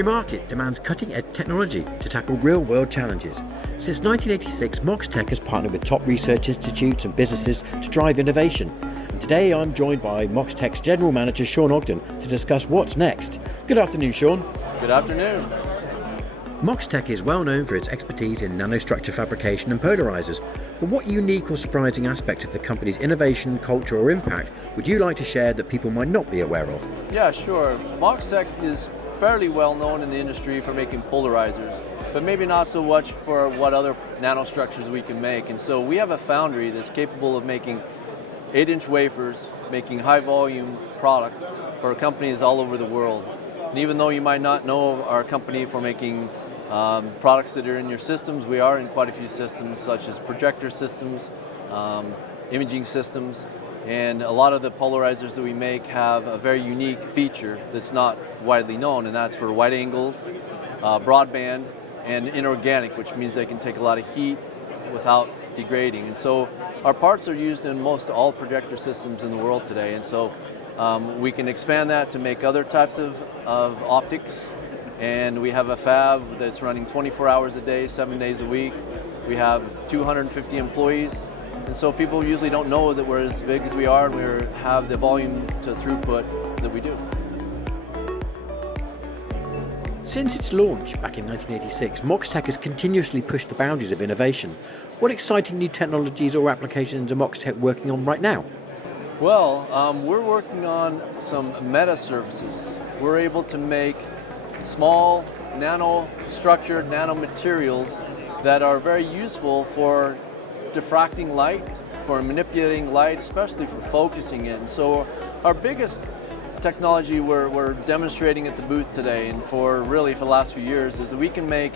Every market demands cutting-edge technology to tackle real-world challenges. Since 1986, Moxtek has partnered with top research institutes and businesses to drive innovation. And today I'm joined by Moxtek's General Manager Shaun Ogden to discuss what's next. Good afternoon, Shaun. Good afternoon. Moxtek is well known for its expertise in nanostructure fabrication and polarizers. But what unique or surprising aspects of the company's innovation, culture or impact would you like to share that people might not be aware of? Yeah, sure. Moxtek is fairly well known in the industry for making polarizers, but maybe not so much for what other nanostructures we can make. And so we have a foundry that's capable of making 8-inch wafers, making high volume product for companies all over the world. And even though you might not know our company for making products that are in your systems, we are in quite a few systems such as projector systems, imaging systems, and a lot of the polarizers that we make have a very unique feature that's not widely known, and that's for wide angles, broadband, and inorganic, which means they can take a lot of heat without degrading. And so our parts are used in most all projector systems in the world today, and so we can expand that to make other types of optics. And we have a fab that's running 24 hours a day, 7 days a week. We have 250 employees. And so people usually don't know that we're as big as we are and we have the volume to throughput that we do. Since its launch back in 1986, Moxtek has continuously pushed the boundaries of innovation. What exciting new technologies or applications are Moxtek working on right now? Well, we're working on some Metasurfaces. We're able to make small nano-structured nanomaterials that are very useful for diffracting light, for manipulating light, especially for focusing it. And so our biggest technology we're demonstrating at the booth today and for the last few years is that we can make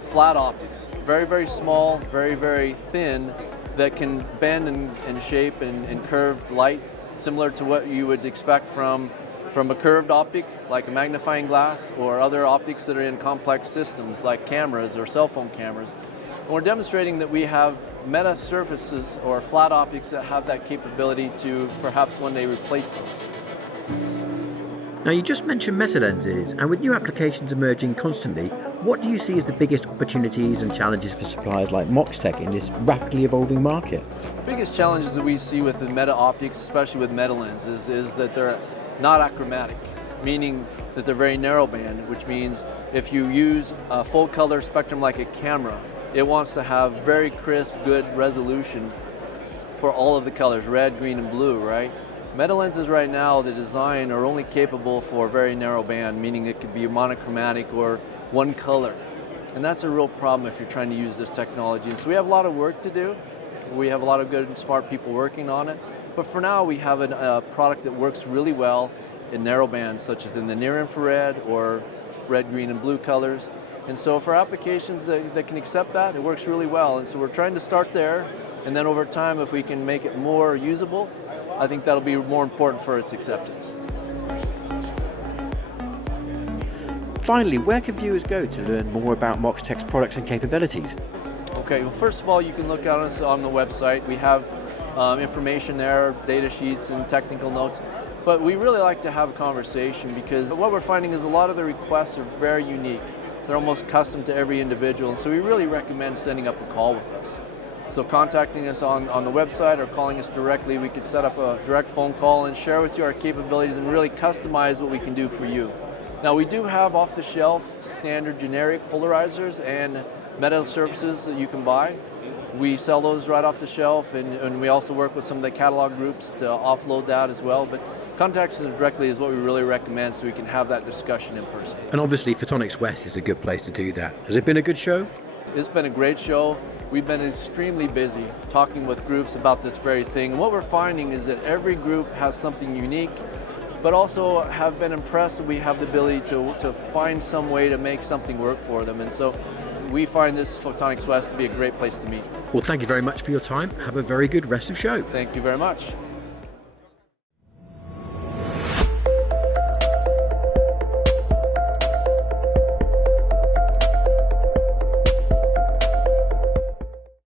flat optics, very, very small, very, very thin, that can bend and shape and curved light, similar to what you would expect from a curved optic, like a magnifying glass, or other optics that are in complex systems like cameras or cell phone cameras. And we're demonstrating that we have Metasurfaces or flat optics that have that capability to perhaps one day replace those. Now, you just mentioned meta lenses, and with new applications emerging constantly, what do you see as the biggest opportunities and challenges for suppliers like Moxtek in this rapidly evolving market? The biggest challenges that we see with the meta optics, especially with meta lenses, is that they're not achromatic, meaning that they're very narrow band, which means if you use a full color spectrum like a camera, it wants to have very crisp, good resolution for all of the colors, red, green, and blue, right? Meta lenses right now, the design are only capable for very narrow band, meaning it could be monochromatic or one color. And that's a real problem if you're trying to use this technology. And so we have a lot of work to do. We have a lot of good and smart people working on it. But for now, we have a product that works really well in narrow bands, such as in the near infrared or red, green, and blue colors. And so for applications that can accept that, it works really well. And so we're trying to start there, and then over time, if we can make it more usable, I think that'll be more important for its acceptance. Finally, where can viewers go to learn more about Moxtek's products and capabilities? Okay, well, first of all, you can look at us on the website. We have information there, data sheets and technical notes. But we really like to have a conversation because what we're finding is a lot of the requests are very unique. They're almost custom to every individual, and so we really recommend setting up a call with us. So contacting us on the website or calling us directly, we could set up a direct phone call and share with you our capabilities and really customize what we can do for you. Now, we do have off-the-shelf standard generic polarizers and Metasurfaces that you can buy. We sell those right off the shelf, and we also work with some of the catalog groups to offload that as well. But contact us directly is what we really recommend so we can have that discussion in person. And obviously Photonics West is a good place to do that. Has it been a good show? It's been a great show. We've been extremely busy talking with groups about this very thing. And what we're finding is that every group has something unique, but also have been impressed that we have the ability to find some way to make something work for them. And so we find this Photonics West to be a great place to meet. Well, thank you very much for your time. Have a very good rest of show. Thank you very much.